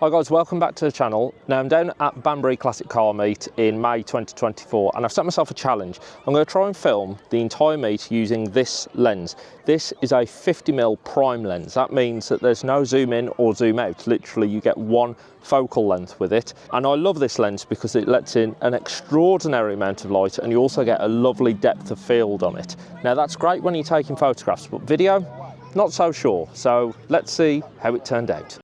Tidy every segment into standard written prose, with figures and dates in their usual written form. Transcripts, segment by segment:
Hi guys, welcome back to the channel. Now I'm down at Banbury Classic Car Meet in May 2024 and I've set myself a challenge. I'm going to try and film the entire meet using this lens. This is a 50mm prime lens. That means that there's no zoom in or zoom out. Literally you get one focal length with it. And I love this lens because it lets in an extraordinary amount of light and you also get a lovely depth of field on it. Now that's great when you're taking photographs, but video, not so sure. So let's see how it turned out.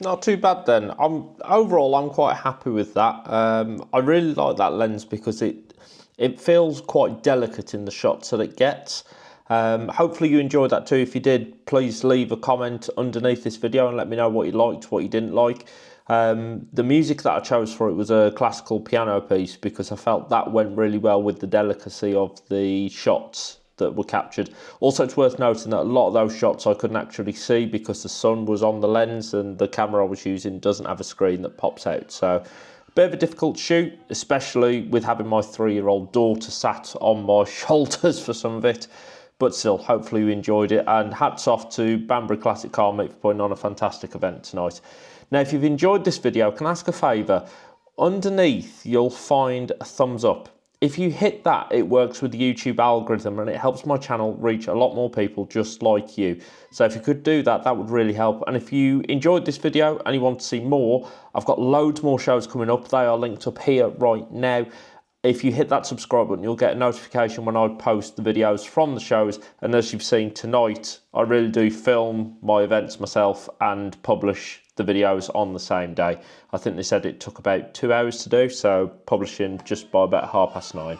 Not too bad then. Overall I'm quite happy with that. I really like that lens because it feels quite delicate in the shots that it gets. Hopefully you enjoyed that too. If you did, please leave a comment underneath this video and let me know what you liked, what you didn't like. The music that I chose for it was a classical piano piece because I felt that went really well with the delicacy of the shots that were captured. Also, it's worth noting that a lot of those shots I couldn't actually see because the sun was on the lens and the camera I was using doesn't have a screen that pops out. So a bit of a difficult shoot, especially with having my 3-year-old daughter sat on my shoulders for some of it. But still, hopefully you enjoyed it, and hats off to Banbury Classic Car Meet for putting on a fantastic event tonight. Now, if you've enjoyed this video, can I ask a favour? Underneath, you'll find a thumbs up. If you hit that, it works with the YouTube algorithm and it helps my channel reach a lot more people just like you. So if you could do that, that would really help. And if you enjoyed this video and you want to see more, I've got loads more shows coming up. They are linked up here right now. If you hit that subscribe button, you'll get a notification when I post the videos from the shows. And as you've seen tonight, I really do film my events myself and publish the videos on the same day. I think they said it took about 2 hours to do, so publishing just by about 9:30.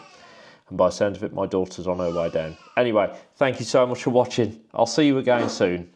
And by the sound of it, my daughter's on her way down. Anyway, thank you so much for watching. I'll see you again soon.